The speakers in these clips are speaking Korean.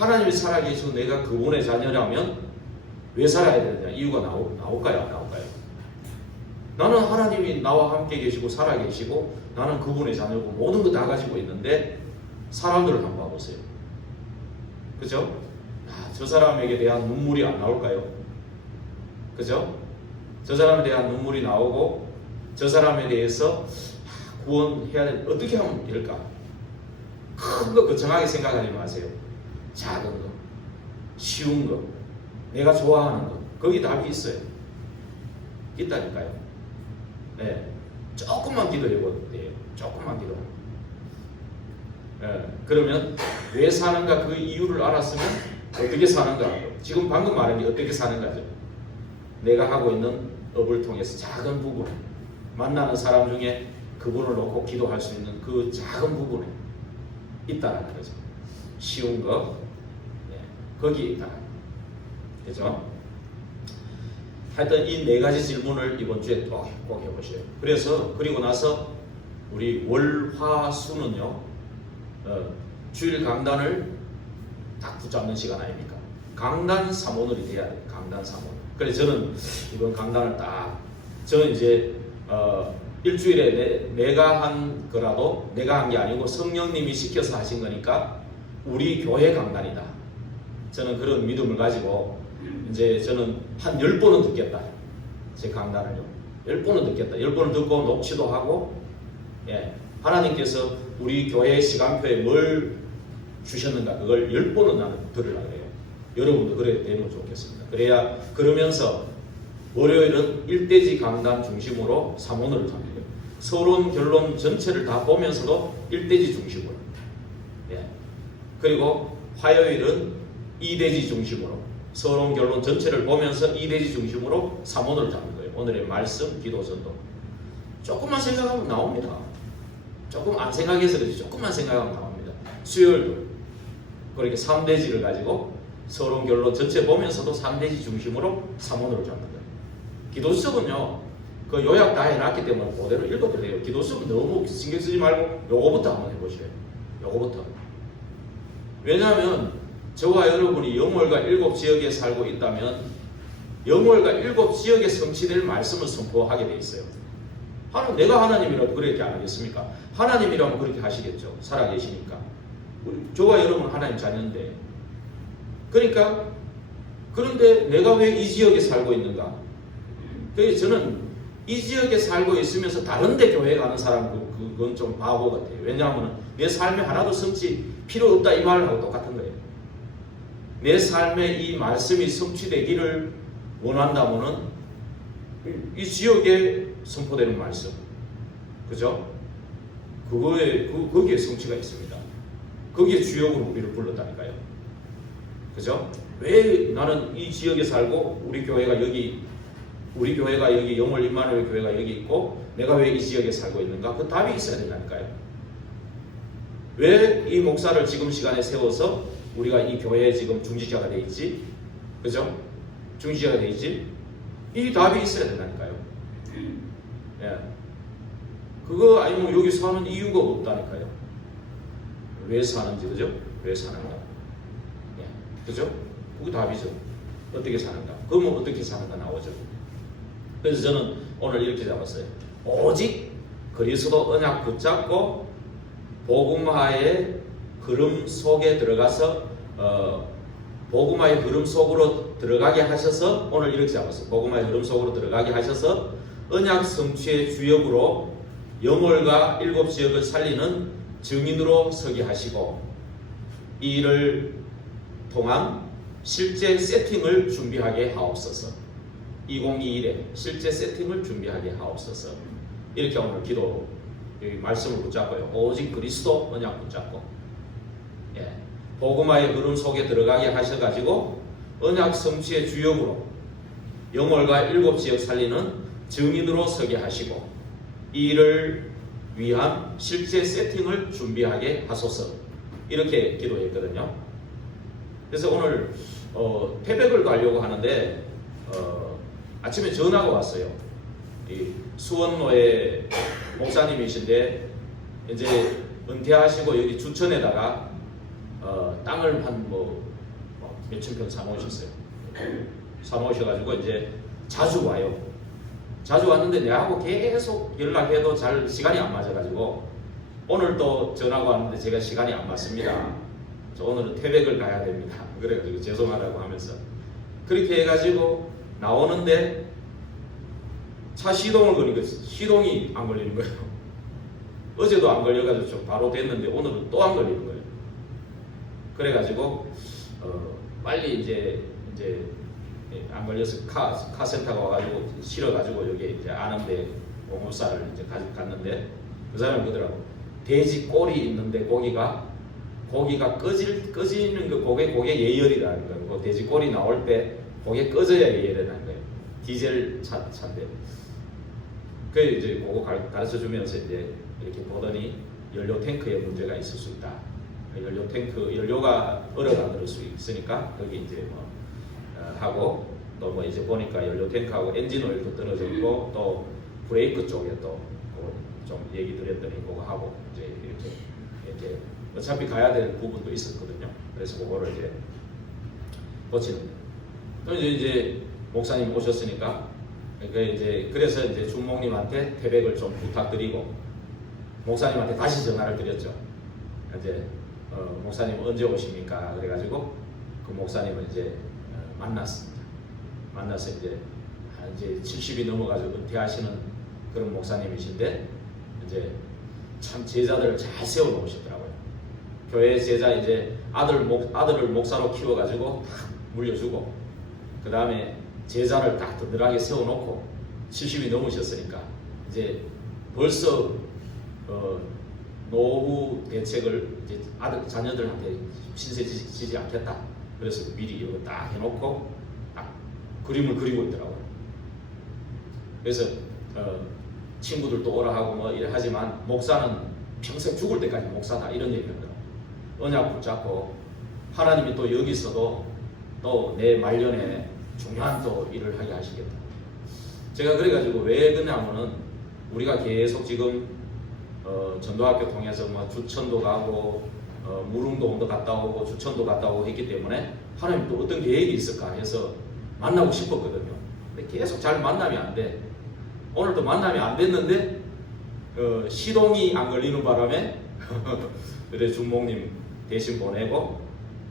하나님이 살아계시고 내가 그분의 자녀라면 왜 살아야 되느냐? 이유가 나올까요? 안 나올까요? 나는 하나님이 나와 함께 계시고 살아계시고 나는 그분의 자녀고 모든 거 다 가지고 있는데 사람들을 한번 봐보세요. 그죠? 저 사람에게 대한 눈물이 안 나올까요? 그죠? 저 사람에 대한 눈물이 나오고 저 사람에 대해서 구원해야 돼. 어떻게 하면 될까? 큰 거 거창하게 생각하지 마세요. 작은 거, 쉬운 거, 내가 좋아하는 거, 거기 답이 있어요. 있다니까요. 네, 조금만 기도해봐도 돼요. 조금만 기도. 네, 그러면 왜 사는가 그 이유를 알았으면 어떻게 사는가. 지금 방금 말한 게 어떻게 사는가죠. 내가 하고 있는 업을 통해서 작은 부분, 만나는 사람 중에 그분을 놓고 기도할 수 있는 그 작은 부분에 있다는 거죠. 쉬운 거, 네, 거기에 있다. 그죠? 하여튼 이 네 가지 질문을 이번 주에 꼭 해보세요. 그리고 나서 우리 월, 화, 수는요, 주일 강단을 딱 붙잡는 시간 아닙니까? 강단 3오늘이 돼야 돼요. 강단 3오늘. 그래서 저는 이번 강단을 저는 이제 일주일에 내가 한 거라도 내가 한 게 아니고 성령님이 시켜서 하신 거니까 우리 교회 강단이다. 저는 그런 믿음을 가지고 이제 저는 한 10번은 듣겠다. 제 강단을요. 10번은 듣겠다. 10번을 듣고 녹취도 하고, 예, 하나님께서 우리 교회 시간표에 뭘 주셨는가 그걸 10번은 나는 들으려고 해요. 여러분도 그래야 되면 좋겠습니다. 그러면서 월요일은 일대지 강단 중심으로 3오늘을 합니다. 서론 결론 전체를 다 보면서도 일대지 중심으로, 예. 그리고 화요일은 2대지 중심으로 서론 결론 전체를 보면서 2대지 중심으로 3오늘을 잡는 거예요. 오늘의 말씀, 기도, 전도. 조금만 생각하면 나옵니다. 조금 안 생각해서 그렇지 조금만 생각하면 나옵니다. 수요일도 그렇게 3대지를 가지고 서론 결론 전체 보면서도 3대지 중심으로 3오늘을 잡는 거예요. 기도 수업은요, 그 요약 다 해놨기 때문에 그대로 읽어도 돼요. 기도 수업은 너무 신경 쓰지 말고 요거부터 한번 해보셔요. 요거부터. 왜냐하면 저와 여러분이 영월과 7지역에 살고 있다면 영월과 7지역에 성취될 말씀을 선포하게 돼 있어요. 내가 하나님이라도 그렇게 안 하겠습니까? 하나님이라면 그렇게 하시겠죠. 살아계시니까. 저와 여러분은 하나님 자녀인데. 그런데 내가 왜 이 지역에 살고 있는가? 그래서 저는 이 지역에 살고 있으면서 다른 데 교회 가는 사람 그건 좀 바보 같아요. 왜냐하면 내 삶에 하나도 성취 필요 없다 이 말을 하고 똑같은 거예요. 내 삶에 이 말씀이 성취되기를 원한다면은 이 지역에 선포되는 말씀, 그죠? 거기에 성취가 있습니다. 거기에 주역으로 우리를 불렀다니까요. 그죠? 왜 나는 이 지역에 살고 우리 교회가 여기 영월 임마누엘 교회가 여기 있고 내가 왜 이 지역에 살고 있는가? 그 답이 있어야 된다니까요. 왜 이 목사를 지금 시간에 세워서 우리가 이 교회에 지금 중지자가 돼 있지? 그죠? 중지자가 돼 있지? 이 답이 있어야 된다니까요. 예. 그거 아니면 여기 사는 이유가 없다니까요. 왜 사는지, 그죠? 왜 사는가? 예. 그죠? 그게 답이죠. 어떻게 사는가? 그러면 어떻게 사는가 나오죠. 그래서 저는 오늘 이렇게 잡았어요. 오직 그리스도 언약 붙잡고 복음화의 흐름 속에 들어가서 복음화의 흐름 속으로 들어가게 하셔서 오늘 이렇게 잡았어요. 복음화의 흐름 속으로 들어가게 하셔서 언약 성취의 주역으로 영월과 7지역을 살리는 증인으로 서게 하시고 이 일을 통한 실제 세팅을 준비하게 하옵소서. 2021에 실제 세팅을 준비하게 하옵소서. 이렇게 오늘 기도 말씀을 붙잡고요. 오직 그리스도 언약 붙잡고, 예, 복음화의 흐름 속에 들어가게 하셔가지고 언약 성취의 주역으로 영월과 7지역 살리는 증인으로 서게 하시고 이 일을 위한 실제 세팅을 준비하게 하소서. 이렇게 기도했거든요. 그래서 오늘 태백을 가려고 하는데 아침에 전화가 왔어요. 이 수원노회 목사님이신데 이제 은퇴하시고 여기 주천에다가 땅을 한 몇천 평 사놓으셨어요. 사놓으셔가지고 이제 자주 와요. 자주 왔는데 내하고 계속 연락해도 잘 시간이 안 맞아가지고 오늘 또 전화가 왔는데 제가 시간이 안 맞습니다. 저 오늘은 태백을 가야 됩니다. 그래가지고 죄송하다고 하면서 그렇게 해가지고 나오는데 차 시동을 거니까 시동이 안 걸리는 거예요. 어제도 안 걸려가지고 좀 바로 됐는데 오늘은 또 안 걸리는 거예요. 그래가지고 빨리 이제 안 걸려서 카센터가 와가지고 실어가지고 여기 이제 아는데 공업사를 이제 갔는데 그 사람이 그러더라고. 돼지 꼬리 있는데 고기가 꺼지는 그 고개 예열이라는 거예요. 그 돼지 꼬리 나올 때 고개 꺼져야 예열이라는 거예요. 디젤 차인데. 그 이제 그거 가르쳐 주면서 이제 이렇게 보더니 연료 탱크에 문제가 있을 수 있다. 연료가 얼어가 수 있으니까 거기 이제 하고 또 이제 보니까 연료 탱크하고 엔진 오일도 떨어졌고 또 브레이크 쪽에 또 좀 얘기 드렸더니 그거 하고 이제 이렇게 어차피 가야 될 부분도 있었거든요. 그래서 그거를 이제 고치는. 또 이제 목사님 오셨으니까 그래서 이제 중목님한테 태백을 좀 부탁드리고 목사님한테 다시 전화를 드렸죠. 이제 목사님 언제 오십니까? 그래가지고 그 목사님을 이제 만났습니다. 만나서 이제 70이 넘어가지고 은퇴하시는 그런 목사님이신데 이제 참 제자들을 잘 세워 놓으시더라고요. 교회 제자 이제 아들을 목사로 키워가지고 딱 물려주고 그 다음에 제자를 딱 든든하게 세워놓고 70이 넘으셨으니까 이제 벌써 노후 대책을 이제 자녀들한테 신세 지지 않겠다. 그래서 미리 이거 딱 해놓고 딱 그림을 그리고 있더라고요. 그래서 친구들도 오라 하고 뭐 이래 하지만 목사는 평생 죽을 때까지 목사다 이런 얘기를 하더라고요. 언약 붙잡고 하나님이 또 여기서도 또 내 말년에 중요한 또 일을 하게 하시겠다. 제가 그래가지고 왜 그러냐면은 우리가 계속 지금 전도학교 통해서 뭐 주천도 가고 무릉도원도 갔다 오고 주천도 갔다 오고 했기 때문에 하나님 또 어떤 계획이 있을까 해서 만나고 싶었거든요. 근데 계속 잘 만남이 안 돼. 오늘도 만남이 안 됐는데 시동이 안 걸리는 바람에 그래 중목님 대신 보내고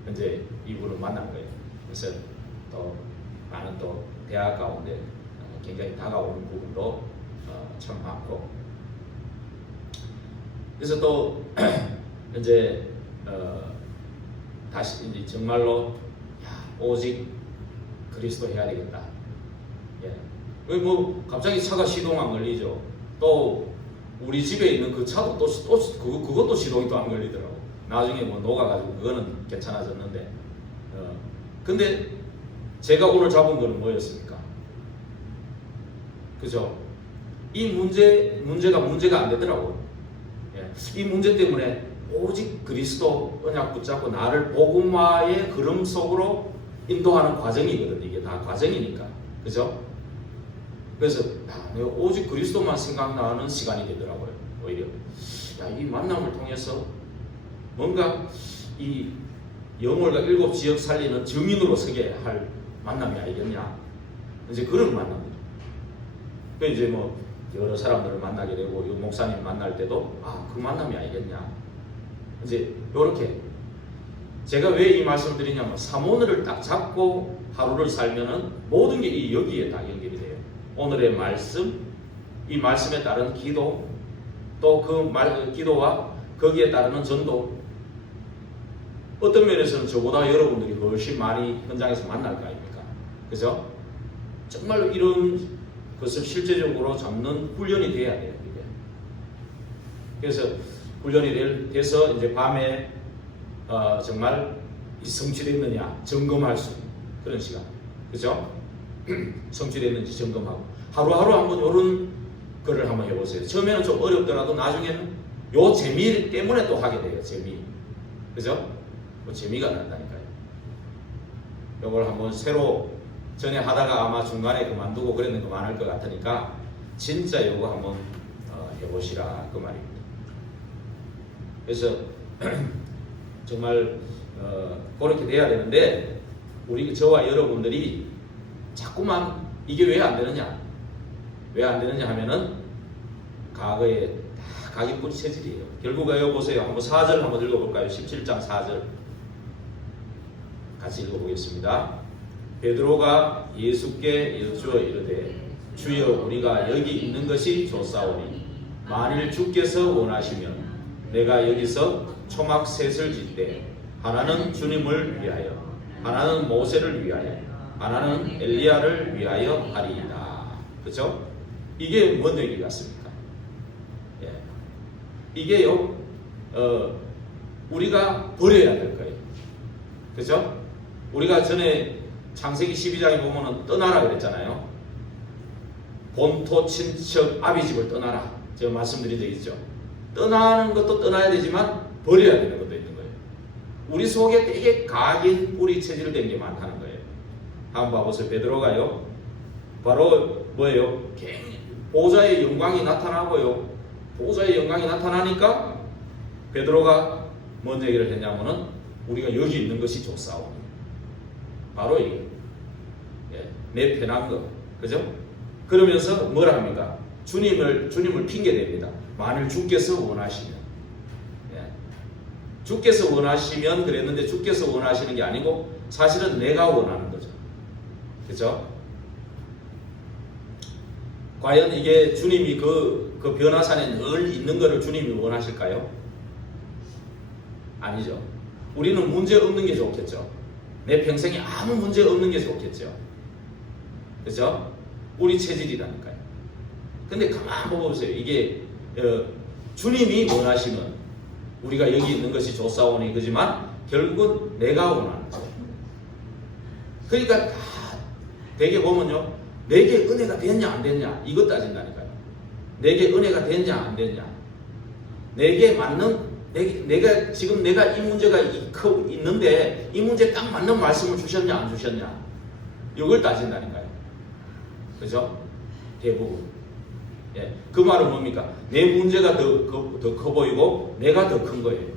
이제 이분을 만난 거예요. 그래서 또 많은 또 대학 가운데 굉장히 다가오는 부분도 참 많고 그래서 또 이제 다시 이제 정말로 오직 그리스도 해야 되겠다. 예. 뭐 갑자기 차가 시동 안 걸리죠. 또 우리 집에 있는 그 차도 또 그것도 시동이 또 안 걸리더라고. 나중에 뭐 녹아가지고 그거는 괜찮아졌는데. 근데 제가 오늘 잡은 거는 뭐였습니까? 그죠? 이 문제가 안 되더라고요. 예. 이 문제 때문에 오직 그리스도 언약 붙잡고 나를 복음화의 그름 속으로 인도하는 과정이거든요. 이게 다 과정이니까. 그죠? 그래서 내가 오직 그리스도만 생각나는 시간이 되더라고요. 오히려 이 만남을 통해서 뭔가 이 영월과 일곱 지역 살리는 증인으로 서게 할 만남이 아니겠냐. 이제 그런 만남이죠. 그 이제 뭐 여러 사람들을 만나게 되고 이 목사님 만날 때도 그 만남이 아니겠냐. 이제 이렇게 제가 왜 이 말씀을 드리냐면 사모늘을 딱 잡고 하루를 살면은 모든 게 여기에 다 연결이 돼요. 오늘의 말씀, 이 말씀에 따른 기도, 또 그 기도와 거기에 따르는 전도. 어떤 면에서는 저보다 여러분들이 훨씬 많이 현장에서 만날 거 아닙니까? 그죠? 정말로 이런 것을 실제적으로 잡는 훈련이 돼야 돼요. 이게. 그래서 훈련이 돼서 이제 밤에 정말 성취됐느냐 점검할 수 있는 그런 시간. 그죠? 성취됐는지 점검하고 하루하루 한번 이런 거를 한번 해보세요. 처음에는 좀 어렵더라도 나중에는 요 재미 때문에 또 하게 돼요. 재미. 그죠? 뭐 재미가 난다니까요. 요걸 한번 새로 전에 하다가 아마 중간에 그만두고 그랬는 거 많을 것 같으니까 진짜 요거 한번 해보시라 그 말입니다. 그래서 정말 그렇게 돼야 되는데 저와 여러분들이 자꾸만 이게 왜 안 되느냐? 왜 안 되느냐 하면은 과거에 다 가기뿌리 체질이에요. 결국 여기 보세요. 한번 4절 한번 읽어볼까요? 17장 4절 같이 읽어보겠습니다. 베드로가 예수께 여쭈어 이르되 주여 우리가 여기 있는 것이 좋사오니 만일 주께서 원하시면 내가 여기서 초막 셋을 짓되 하나는 주님을 위하여 하나는 모세를 위하여 하나는 엘리야를 위하여 하리이다. 그렇죠? 이게 뭔 얘기 같습니까? 예. 이게요 우리가 버려야 될 거예요. 그렇죠? 우리가 전에 창세기 12장에 보면은 떠나라 그랬잖아요. 본토 친척 아비집을 떠나라 제가 말씀드린 적 있죠. 떠나는 것도 떠나야 되지만 버려야 되는 것도 있는 거예요. 우리 속에 되게 각인 뿌리 체질을 된 게 많다는 거예요. 한번 봐보세요. 베드로가요 바로 뭐예요? 보좌의 영광이 나타나고요. 보좌의 영광이 나타나니까 베드로가 뭔 얘기를 했냐면은 우리가 여기 있는 것이 좋사오니 바로 이게 내 편한 거, 그죠? 그러면서 뭐라 합니까? 주님을 핑계댑니다. 만일 주께서 원하시면, 주께서 원하시면 그랬는데 주께서 원하시는 게 아니고 사실은 내가 원하는 거죠, 그죠? 과연 이게 주님이 그 변화산에 늘 있는 것을 주님이 원하실까요? 아니죠. 우리는 문제 없는 게 좋겠죠. 내 평생에 아무 문제 없는 게 좋겠죠. 그죠? 우리 체질이라니까요. 근데 가만 보세요. 이게 주님이 원하시면 우리가 여기 있는 것이 좋사오니 그지만 결국은 내가 원하는 거예요. 그러니까 다 되게 보면요. 내게 은혜가 됐냐 안 됐냐 이것 따진다니까요. 내게 은혜가 됐냐 안 됐냐, 내게 맞는 내가 지금 내가 이 문제가 있는데 이 문제에 딱 맞는 말씀을 주셨냐 안 주셨냐 이걸 따진다니까요. 그죠? 대부분. 예. 그 말은 뭡니까? 내 문제가 더 커 보이고 내가 더 큰 거예요.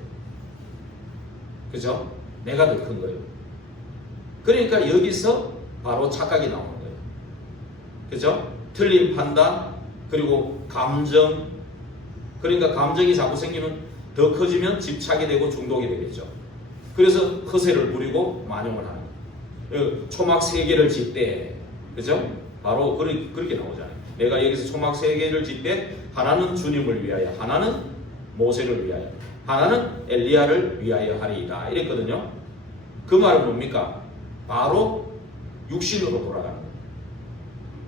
그죠? 내가 더 큰 거예요. 그러니까 여기서 바로 착각이 나오는 거예요. 그죠? 틀린 판단, 그리고 감정. 그러니까 감정이 자꾸 생기면 더 커지면 집착이 되고 중독이 되겠죠. 그래서 허세를 부리고 만용을 하는 거예요. 초막 3개를 짓되, 그죠? 바로 그렇게 나오잖아요. 내가 여기서 초막 3개를 짓되 하나는 주님을 위하여, 하나는 모세를 위하여, 하나는 엘리야를 위하여 하리이다 이랬거든요. 그 말은 뭡니까? 바로 육신으로 돌아가는 거예요.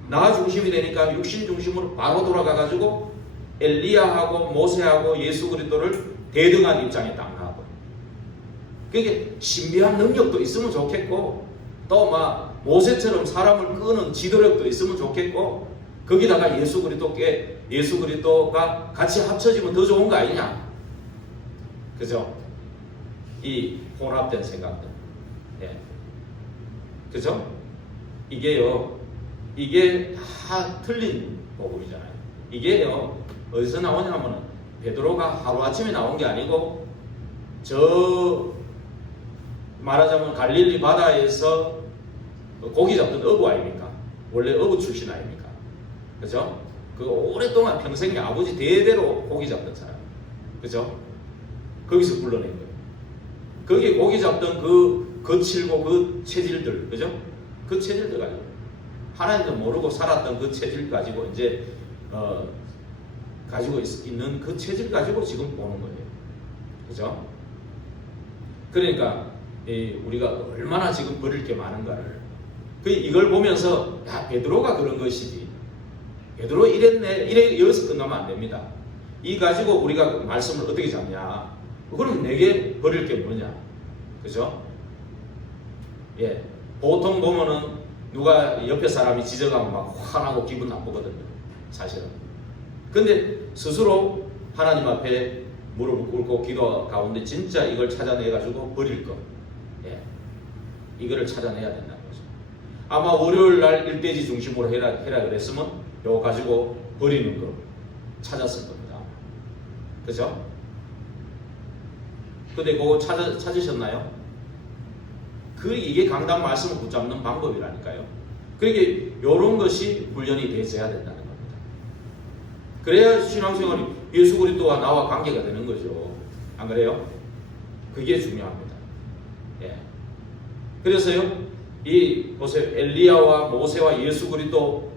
나 중심이 되니까 육신 중심으로 바로 돌아가가지고 엘리야하고 모세하고 예수 그리스도를 대등한 입장에 딱 나와버려요. 그게 신비한 능력도 있으면 좋겠고 또 막 모세처럼 사람을 끄는 지도력도 있으면 좋겠고 거기다가 예수 그리스도가 같이 합쳐지면 더 좋은 거 아니냐? 그죠? 이 혼합된 생각들. 예. 그죠? 이게 다 틀린 복음이잖아요. 이게요, 어디서 나오냐면 베드로가 하루아침에 나온 게 아니고 말하자면 갈릴리 바다에서 고기 잡던 어부 아닙니까? 원래 어부 출신 아닙니까? 그죠? 그 오랫동안 평생에 아버지 대대로 고기 잡던 사람. 그죠? 거기서 불러낸 거예요. 거기 고기 잡던 그 거칠고 그 체질들, 그죠? 그 체질들 가지고 하나님도 모르고 살았던 그 체질 가지고 이제 가지고 있는 그 체질 가지고 지금 보는 거예요. 그죠? 그러니까 우리가 얼마나 지금 버릴 게 많은가를 이걸 보면서 야 베드로가 그런 것이지. 베드로 이랬네. 여기서 끝나면 안 됩니다. 이 가지고 우리가 말씀을 어떻게 잡냐? 그럼 내게 버릴 게 뭐냐? 그죠? 예. 보통 보면은 누가 옆에 사람이 지적하면 막 화나고 기분 나쁘거든요. 사실은. 근데 스스로 하나님 앞에 무릎을 꿇고 기도 가운데 진짜 이걸 찾아내가지고 버릴 거. 예. 이거를 찾아내야 된다는 거죠. 아마 월요일 날 일대지 중심으로 해라 그랬으면 이거 가지고 버리는 거 찾았을 겁니다. 그죠? 근데 그거 찾으셨나요? 이게 강단 말씀을 붙잡는 방법이라니까요. 그러니까 이런 것이 훈련이 되어야 된다는 겁니다. 그래야 신앙생활이 예수 그리스도와 나와 관계가 되는 거죠. 안 그래요? 그게 중요합니다. 예. 그래서요, 보세요. 엘리야와 모세와 예수 그리스도,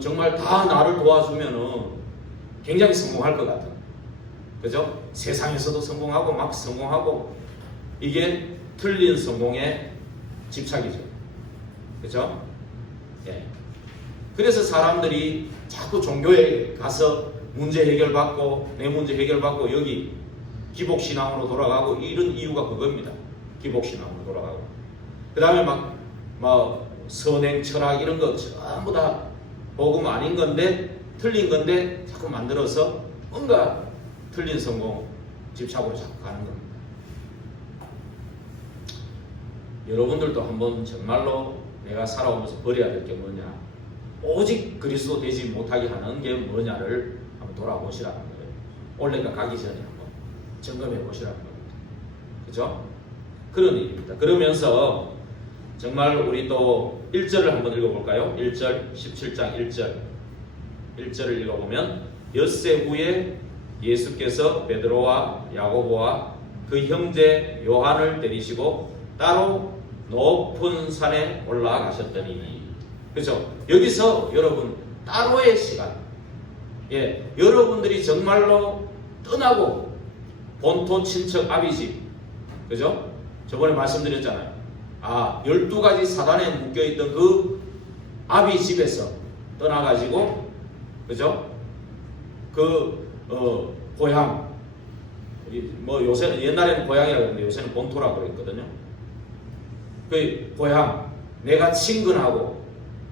정말 다 나를 도와주면은 굉장히 성공할 것 같은. 그죠? 세상에서도 성공하고, 막 성공하고, 이게 틀린 성공의 집착이죠. 그죠? 예. 그래서 사람들이 자꾸 종교에 가서 문제 해결받고, 내 문제 해결받고, 여기 기복신앙으로 돌아가고, 이런 이유가 그겁니다. 기복신앙으로 돌아가고. 그 다음에 선행, 철학, 이런 거 전부 다 복음 아닌 건데, 틀린 건데, 자꾸 만들어서 뭔가 틀린 성공, 집착으로 자꾸 가는 겁니다. 여러분들도 한번 정말로 내가 살아오면서 버려야 될 게 뭐냐, 오직 그리스도 되지 못하게 하는 게 뭐냐를 한번 돌아보시라는 거예요. 올해가 가기 전에 한번 점검해 보시라는 겁니다. 그죠? 그런 일입니다. 그러면서 정말 우리 또 1절을 한번 읽어볼까요? 1절, 17장 1절. 1절을 읽어보면 엿새 후에 예수께서 베드로와 야고보와 그 형제 요한을 데리시고 따로 높은 산에 올라가셨더니, 그죠? 여기서 여러분 따로의 시간, 예, 여러분들이 정말로 떠나고 본토 친척 아비집, 그죠? 저번에 말씀드렸잖아요. 12가지 사단에 묶여있던 그 아비집에서 떠나가지고, 그죠? 고향, 요새는 옛날에는 고향이라고 했는데 요새는 본토라고 그랬거든요. 그 고향, 내가 친근하고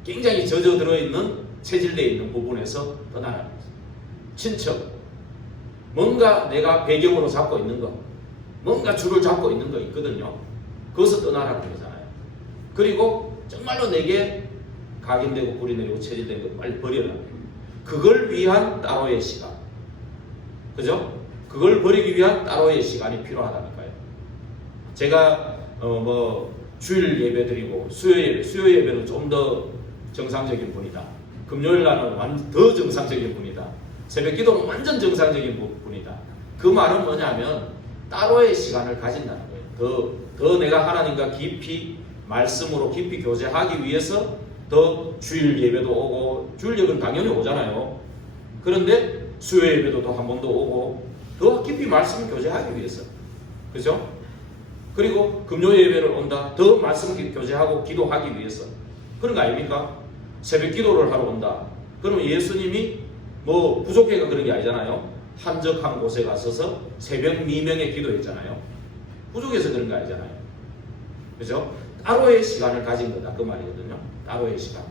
굉장히 젖어 들어있는 체질되어 있는 부분에서 떠나야 합니다. 친척, 뭔가 내가 배경으로 잡고 있는 거, 뭔가 줄을 잡고 있는 거 있거든요. 그것을 떠나라는 거잖아요. 그리고 정말로 내게 각인되고 뿌리 내리고 체질된 거 빨리 버려라. 그걸 위한 따로의 시간, 그죠? 그걸 버리기 위한 따로의 시간이 필요하다니까요. 제가 주일 예배 드리고 수요 예배는 좀 더 정상적인 분이다. 금요일 날은 더 정상적인 분이다. 새벽 기도는 완전 정상적인 분이다. 그 말은 뭐냐면 따로의 시간을 가진다는 거예요. 더 내가 하나님과 깊이 말씀으로 깊이 교제하기 위해서 더 주일 예배도 오고, 주일 예배는 당연히 오잖아요. 그런데 수요 예배도 또 한 번 더 오고, 더 깊이 말씀을 교제하기 위해서, 그죠? 그리고 금요 예배를 온다. 더 말씀을 교제하고 기도하기 위해서. 그런 거 아닙니까? 새벽 기도를 하러 온다. 그러면 예수님이 부족해가 그런 게 아니잖아요. 한적한 곳에 가서서 새벽 미명에 기도했잖아요. 부족해서 그런 거 아니잖아요. 그죠? 따로의 시간을 가진 거다. 그 말이거든요. 따로의 시간.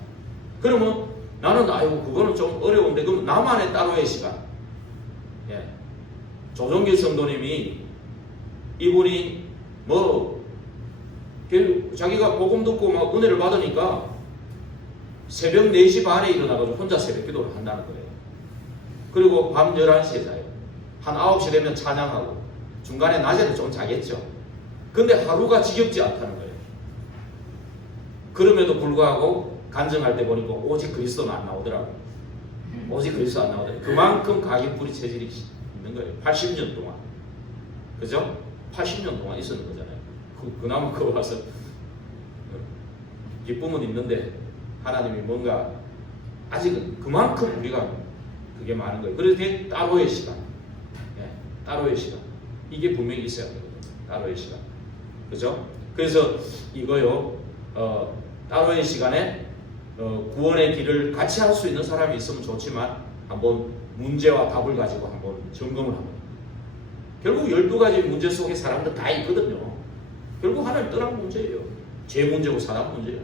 그러면 나는 그거는 좀 어려운데, 그럼 나만의 따로의 시간. 예. 조정길 성도님이 이분이 자기가 복음 듣고 막 은혜를 받으니까 새벽 4시 반에 일어나가지고 혼자 새벽 기도를 한다는 거예요. 그리고 밤 11시에 자요. 한 9시 되면 찬양하고, 중간에 낮에는 좀 자겠죠. 근데 하루가 지겹지 않다는 거예요. 그럼에도 불구하고 간증할 때 보니까 오직 그리스도는 안 나오더라고요. 오직 그리스도 안 나오더라고요. 그만큼 각인뿌리 체질이 있는 거예요. 80년 동안. 그죠? 80년 동안 있었는 거잖아요. 그나마 그거 와서 기쁨은 있는데 하나님이 뭔가 아직은 그만큼 우리가 그게 많은 거예요. 그래서 따로의 시간, 따로의 시간, 이게 분명히 있어야 되거든요. 따로의 시간, 그죠? 그래서 이거요, 따로의 시간에 구원의 길을 같이 할 수 있는 사람이 있으면 좋지만 한번 문제와 답을 가지고 한번 점검을 합니다. 결국 12가지 문제 속에 사람들 다 있거든요. 결국 하나님 떠난 문제예요. 제 문제고 사람 문제예요.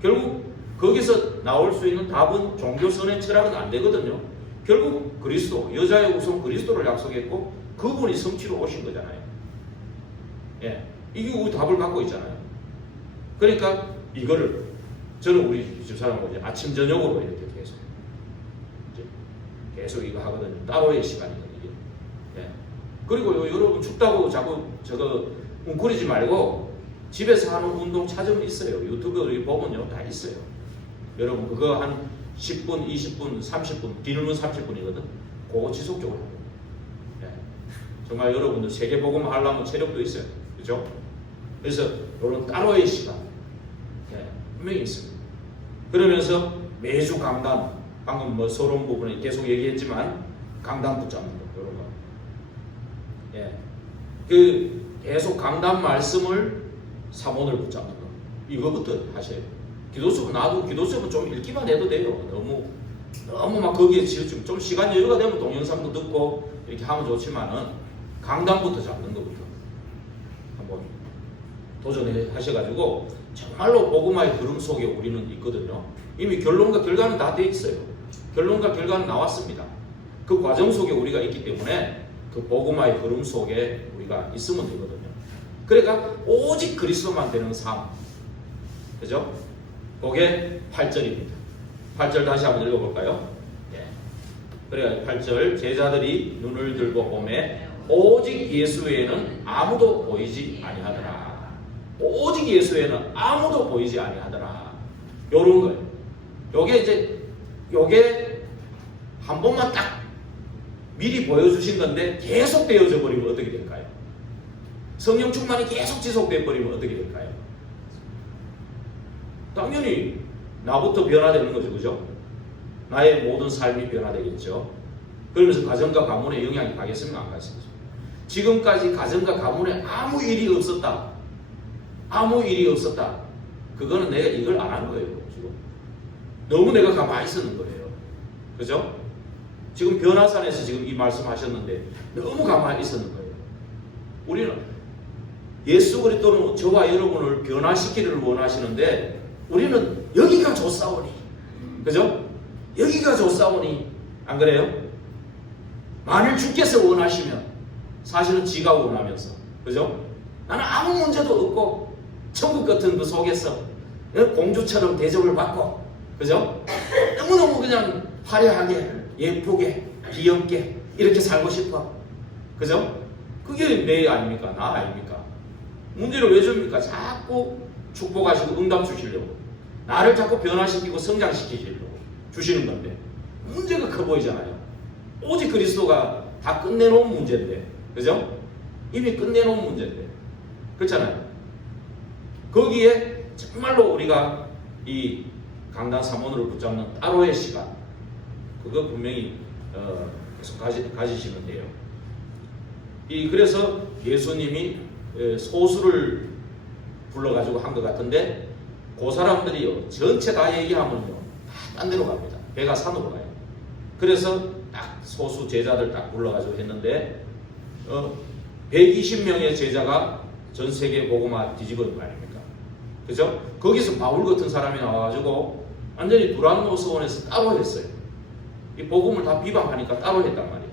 결국 거기서 나올 수 있는 답은 종교 선행 철학은 안 되거든요. 결국 그리스도, 여자의 우선 그리스도를 약속했고 그분이 성취로 오신 거잖아요. 예, 이게 우리 답을 갖고 있잖아요. 그러니까 이거를 저는 우리 집사람하고 이제 아침 저녁으로 이렇게 계속 이거 하거든요. 따로의 시간이거든요. 예. 그리고 여러분 춥다고 자꾸 저거 웅크리지 말고 집에서 하는 운동 찾으면 있어요. 유튜브에 보면요 다 있어요. 여러분 그거 한 10분, 20분, 30분, 뒤늦은 30분이거든. 그거 지속적으로 하고. 네. 정말 여러분들 세계복음 하려면 체력도 있어요. 그죠? 그래서 이런 따로의 시간 분명히 있습니다. 그러면서 매주 강단, 방금 뭐 서론 부분에 계속 얘기했지만 강단 붙잡는 거, 이런 거. 예. 그 계속 강단 말씀을 사본을 붙잡는 거. 이거부터 하셔야 돼요. 기도 수업 나도 기도 수업은 좀 읽기만 해도 돼요. 너무 막 거기에 지어지면 좀 시간 여유가 되면 동영상도 듣고 이렇게 하면 좋지만은 강단부터 잡는 것부터 한번 도전해 하셔가지고 정말로 복음화의 흐름 속에 우리는 있거든요. 이미 결론과 결과는 다 돼 있어요. 결론과 결과는 나왔습니다. 그 과정 속에 우리가 있기 때문에 그 복음화의 흐름 속에 우리가 있으면 되거든요. 그러니까 오직 그리스도만 되는 삶, 그죠? 그게 8절입니다. 8절 다시 한번 읽어볼까요? 예. 그래 8절 제자들이 눈을 들고 보매 오직 예수 외에는 아무도 보이지 아니하더라. 오직 예수 외에는 아무도 보이지 아니하더라. 요런 거예요. 요게 한 번만 딱 미리 보여주신 건데 계속 되어져 버리면 어떻게 될까요? 성령 충만이 계속 지속돼 버리면 어떻게 될까요? 당연히 나부터 변화되는 거죠. 그죠? 나의 모든 삶이 변화되겠죠. 그러면서 가정과 가문에 영향이 가겠습니까? 안 가겠습니까? 지금까지 가정과 가문에 아무 일이 없었다. 그거는 내가 이걸 안 한 거예요. 지금. 너무 내가 가만히 있었는 거예요. 그죠? 지금 변화산에서 지금 이 말씀 하셨는데 너무 가만히 있었는 거예요. 우리는 예수 그리스도는 저와 여러분을 변화시키기를 원하시는데 우리는 여기가 좋사오니, 그죠? 여기가 좋사오니, 안 그래요? 만일 주께서 원하시면, 사실은 지가 원하면서, 그죠? 나는 아무 문제도 없고 천국 같은 그 속에서 공주처럼 대접을 받고, 그죠? 너무너무 그냥 화려하게, 예쁘게, 귀엽게 이렇게 살고 싶어, 그죠? 그게 내 아닙니까? 나 아닙니까? 문제를 왜 줍니까? 자꾸 축복하시고 응답 주시려고, 나를 자꾸 변화시키고 성장시키시려고 주시는 건데 문제가 커 보이잖아요. 오직 그리스도가 다 끝내놓은 문제인데, 그죠? 이미 끝내놓은 문제인데, 그렇잖아요. 거기에 정말로 우리가 이 강단 사모를 붙잡는 따로의 시간, 그거 분명히 계속 가지시면 돼요. 그래서 예수님이 소수를 불러가지고 한 것 같은데 그 사람들이요 전체 다 얘기하면요 다 딴 데로 갑니다. 배가 산으로 가요. 그래서 딱 소수 제자들 딱 불러가지고 했는데 120명의 제자가 전 세계 복음화 뒤집어진 거 아닙니까? 그죠? 거기서 바울 같은 사람이 나와가지고 완전히 두란노스원에서 따로 했어요. 이 복음을 다 비방하니까 따로 했단 말이에요.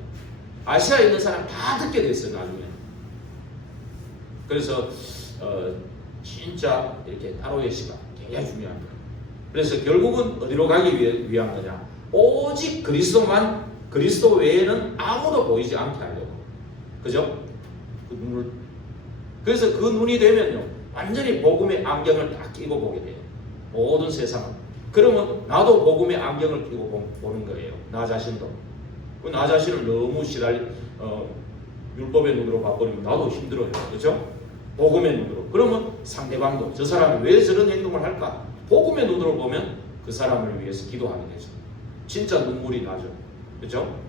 아시아에 있는 사람 다 듣게 됐어요 나중에. 그래서 진짜 이렇게 따로의 시간 굉장히 중요합니다. 그래서 결국은 어디로 가기 위한 거냐? 오직 그리스도 외에는 아무도 보이지 않게 하려고. 그죠? 그 눈을. 그래서 그 눈이 되면요 완전히 복음의 안경을 딱 끼고 보게 돼요. 모든 세상을. 그러면 나도 복음의 안경을 끼고 보는 거예요. 나 자신도. 나 자신을 너무 율법의 눈으로 봐버리면 나도 힘들어요. 그죠? 복음의 눈으로. 그러면 상대방도 저 사람이 왜 저런 행동을 할까? 복음의 눈으로 보면 그 사람을 위해서 기도하게 되죠. 진짜 눈물이 나죠. 그죠?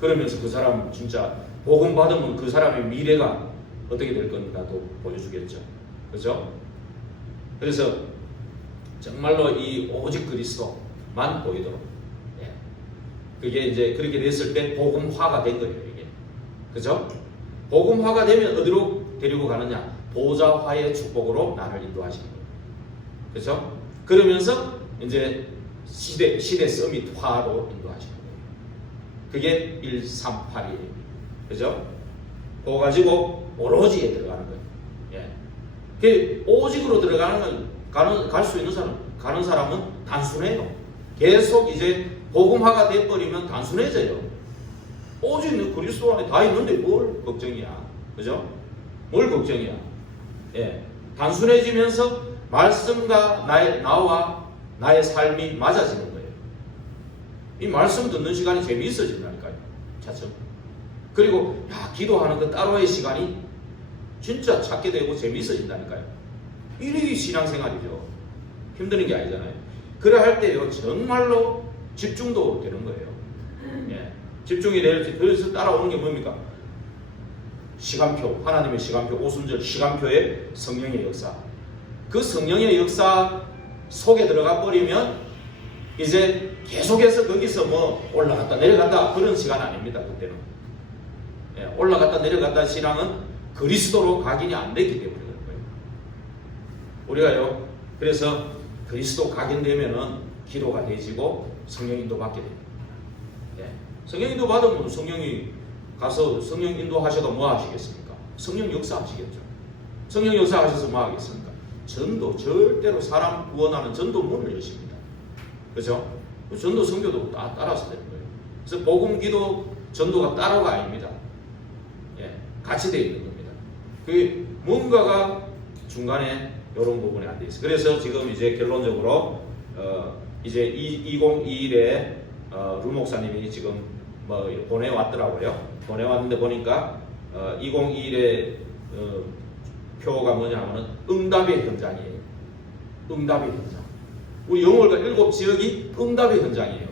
그러면서 그 사람 진짜 복음 받으면 그 사람의 미래가 어떻게 될 건가도 보여주겠죠. 그죠? 그래서 정말로 이 오직 그리스도만 보이도록. 그게 이제 그렇게 됐을 때 복음화가 된 거예요, 이게. 그죠? 복음화가 되면 어디로 데리고 가느냐? 보좌화의 축복으로 나를 인도하시는 거예요. 그죠? 그러면서 이제 시대 서밋화로 인도하시는 거예요. 그게 138이에요. 그죠? 그거 가지고 오로지에 들어가는 거예요. 예. 그 오직으로 들어가는 건 갈 수 있는 가는 사람은 단순해요. 계속 이제 복음화가 돼버리면 단순해져요. 오직 그리스도 안에 다 있는데 뭘 걱정이야. 그죠? 뭘 걱정이야. 예. 단순해지면서 말씀과 나와 나의 삶이 맞아지는 거예요. 이 말씀 듣는 시간이 재미있어진다니까요. 차츰. 그리고 기도하는 그 따로의 시간이 진짜 찾게 되고 재미있어진다니까요. 이게 신앙생활이죠. 힘드는 게 아니잖아요. 그래 할 때요 정말로 집중도 되는 거예요. 예. 집중이 될 그래서 따라오는 게 뭡니까? 시간표, 하나님의 시간표, 오순절 시간표의 성령의 역사. 그 성령의 역사 속에 들어가 버리면 이제 계속해서 거기서 뭐 올라갔다 내려갔다 그런 시간 아닙니다. 그때는. 예, 올라갔다 내려갔다 신앙은 그리스도로 각인이 안 됐기 때문에 그런 거예요. 우리가요 그래서 그리스도 각인되면은 기도가 되지고 성령 인도 받게 됩니다. 예, 성령 인도 받으면 성령이 가서 성령 인도하셔도 뭐 하시겠습니까? 성령 역사 하시겠죠. 성령 역사 하셔서 뭐 하겠습니까? 전도, 절대로 사람 구원하는 전도 문을 여십니다. 그렇죠? 전도 선교도 따라서 되는 거예요. 그래서 복음, 기도, 전도가 따로가 아닙니다. 예, 같이 되어 있는 겁니다. 그 뭔가가 중간에 이런 부분이 안 돼 있어요. 그래서 지금 이제 결론적으로 이제 2021에 루 목사님이 지금 뭐 보내왔더라고요. 보내왔는데 보니까 2021의 표가 뭐냐 하면은 응답의 현장이에요. 응답의 현장. 우리 영월과 7지역이 응답의 현장이에요.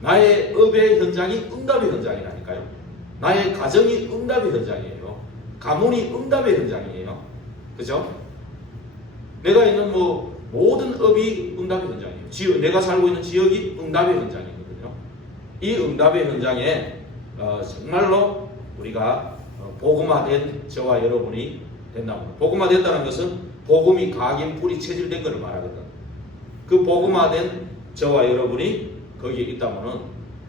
나의 업의 현장이 응답의 현장이라니까요. 나의 가정이 응답의 현장이에요. 가문이 응답의 현장이에요. 그죠? 내가 있는 뭐 모든 업이 응답의 현장이에요. 내가 살고 있는 지역이 응답의 현장이거든요. 이 응답의 현장에 정말로 우리가 복음화된 저와 여러분이 된다고. 복음화됐다는 것은 복음이 각인 뿌리 체질된 것을 말하거든. 그 복음화된 저와 여러분이 거기에 있다면은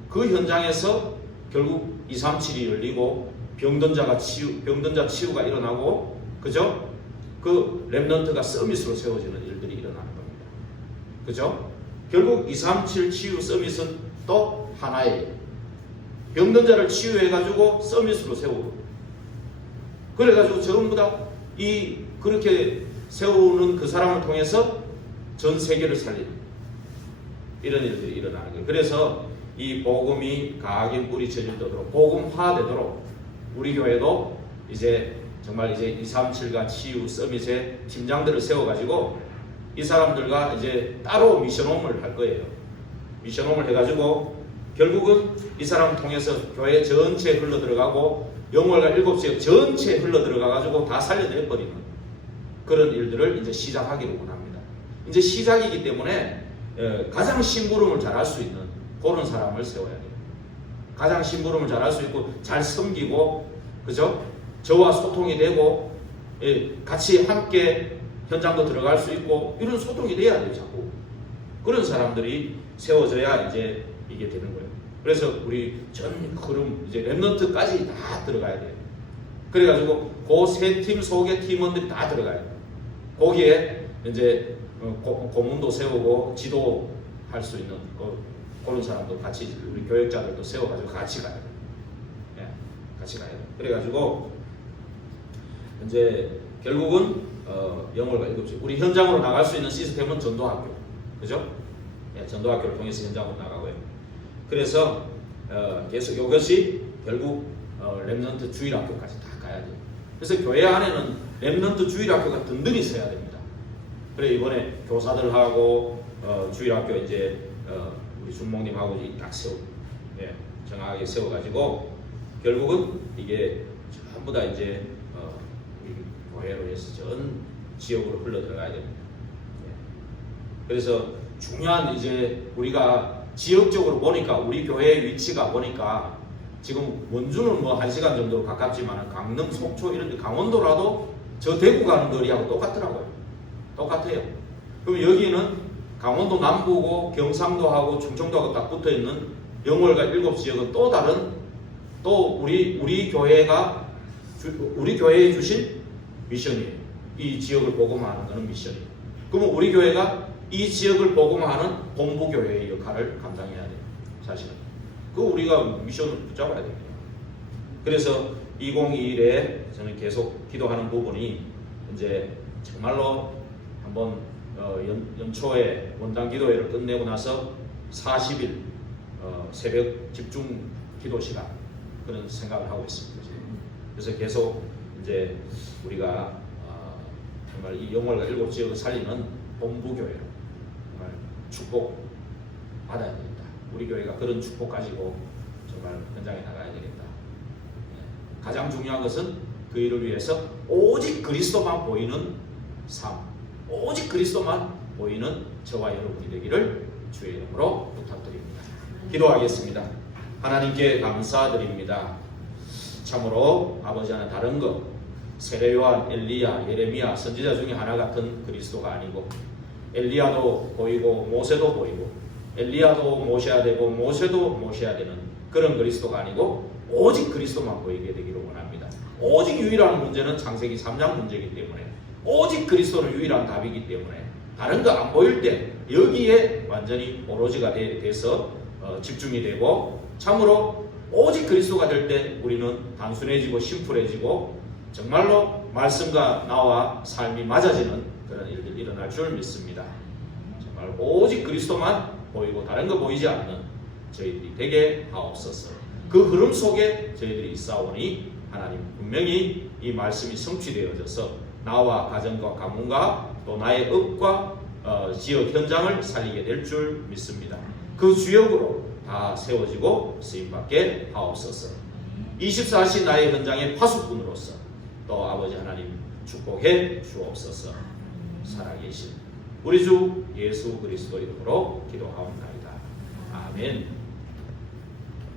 그 현장에서 결국 237이 열리고 병든자 치유가 일어나고, 그죠? 그 렘넌트가 서밋으로 세워지는 일들이 일어나는 겁니다. 그죠? 결국 237 치유 서밋은 또 하나예요. 병든 자를 치유해가지고 서밋으로 세우고, 그래가지고 전부 다 그렇게 세우는 그 사람을 통해서 전 세계를 살리는 이런 일들이 일어나는 거예요. 그래서 이 복음이 각인 뿌리쳐지도록 복음화되도록 우리 교회도 이제 정말 이제 237과 치유 서밋의 팀장들을 세워가지고 이 사람들과 이제 따로 미션홈을 할 거예요. 미션홈을 해가지고 결국은 이 사람 통해서 교회 전체에 흘러들어가고 영월과 7지역 전체에 흘러들어가가지고 다 살려내버리는 그런 일들을 이제 시작하기를 원합니다. 이제 시작이기 때문에 가장 심부름을 잘할 수 있는 그런 사람을 세워야 돼요. 가장 심부름을 잘할 수 있고 잘 섬기고, 그죠? 저와 소통이 되고 같이 함께 현장도 들어갈 수 있고 이런 소통이 돼야 돼요. 자꾸 그런 사람들이 세워져야 이제 이게 되는 거예요. 그래서 우리 전 흐름 이제 렘넌트까지 다 들어가야 돼요. 그래가지고 그 세 팀 속의 팀원들이 다 들어가야 돼요. 거기에 이제 고문도 세우고 지도할 수 있는 그런 사람도 같이 우리 교역자들도 세워가지고 같이 가야 돼요. 예, 같이 가야 돼요. 그래가지고 이제 결국은 영월과 7시 우리 현장으로 나갈 수 있는 시스템은 전도학교, 그죠? 예, 전도학교를 통해서 현장으로 나가고요. 그래서 계속 이것이 결국 렘넌트 주일학교까지 다 가야 돼요. 그래서 교회 안에는 렘넌트 주일학교가 든든히 서야 됩니다. 그래 이번에 교사들하고 주일학교 이제 우리 준목님하고 딱 예, 정확하게 세워가지고 결국은 이게 전부 다 이제 우리 교회로 해서 전 지역으로 흘러 들어가야 됩니다. 예. 그래서 중요한 이제 우리가 지역적으로 보니까 우리 교회의 위치가 보니까 지금 원주는 뭐 1시간 정도로 가깝지만 강릉, 속초 이런 데 강원도라도 저 대구 가는 거리하고 똑같더라고요. 똑같아요. 그럼 여기는 강원도 남부고 경상도하고 충청도하고 딱 붙어있는 영월과 7지역은 또 다른 또 우리 교회가 우리 교회에 주신 미션이에요. 이 지역을 복음화하는 것은 미션이에요. 그러면 우리 교회가 이 지역을 복음화하는 본부교회의 역할을 감당해야 돼요. 사실은. 그 우리가 미션을 붙잡아야 됩니다. 그래서 2021에 저는 계속 기도하는 부분이 이제 정말로 한번 연초에 원당 기도회를 끝내고 나서 40일 새벽 집중 기도 시간 그런 생각을 하고 있습니다. 그래서 계속 이제 우리가 정말 이 영월과 일곱 지역을 살리는 본부교회로 정말 축복 받아야 되겠다. 우리 교회가 그런 축복 가지고 정말 현장에 나가야 되겠다. 가장 중요한 것은 그 일을 위해서 오직 그리스도만 보이는 삶, 오직 그리스도만 보이는 저와 여러분이 되기를 주의 이름으로 부탁드립니다. 기도하겠습니다. 하나님께 감사드립니다. 참으로 아버지 하나 다른 것 세례요한, 엘리야, 예레미야 선지자 중에 하나 같은 그리스도가 아니고 엘리야도 보이고 모세도 보이고 엘리야도 모셔야 되고 모세도 모셔야 되는 그런 그리스도가 아니고 오직 그리스도만 보이게 되기를 원합니다. 오직 유일한 문제는 창세기 3장 문제이기 때문에 오직 그리스도는 유일한 답이기 때문에 다른 거 안 보일 때 여기에 완전히 오로지가 돼서 집중이 되고 참으로 오직 그리스도가 될 때 우리는 단순해지고 심플해지고 정말로 말씀과 나와 삶이 맞아지는 그런 일들이 일어날 줄 믿습니다. 정말 오직 그리스도만 보이고 다른 거 보이지 않는 저희들이 되게 하옵소서. 그 흐름 속에 저희들이 있사오니 하나님 분명히 이 말씀이 성취되어져서 나와 가정과 가문과 또 나의 업과 지역 현장을 살리게 될 줄 믿습니다. 그 주역으로 다 세워지고 쓰임받게 하옵소서. 24시 나의 현장의 파수꾼으로서 또 아버지 하나님 축복해 주옵소서. 살아계신 우리 주 예수 그리스도 이름으로 기도하옵나이다. 아멘.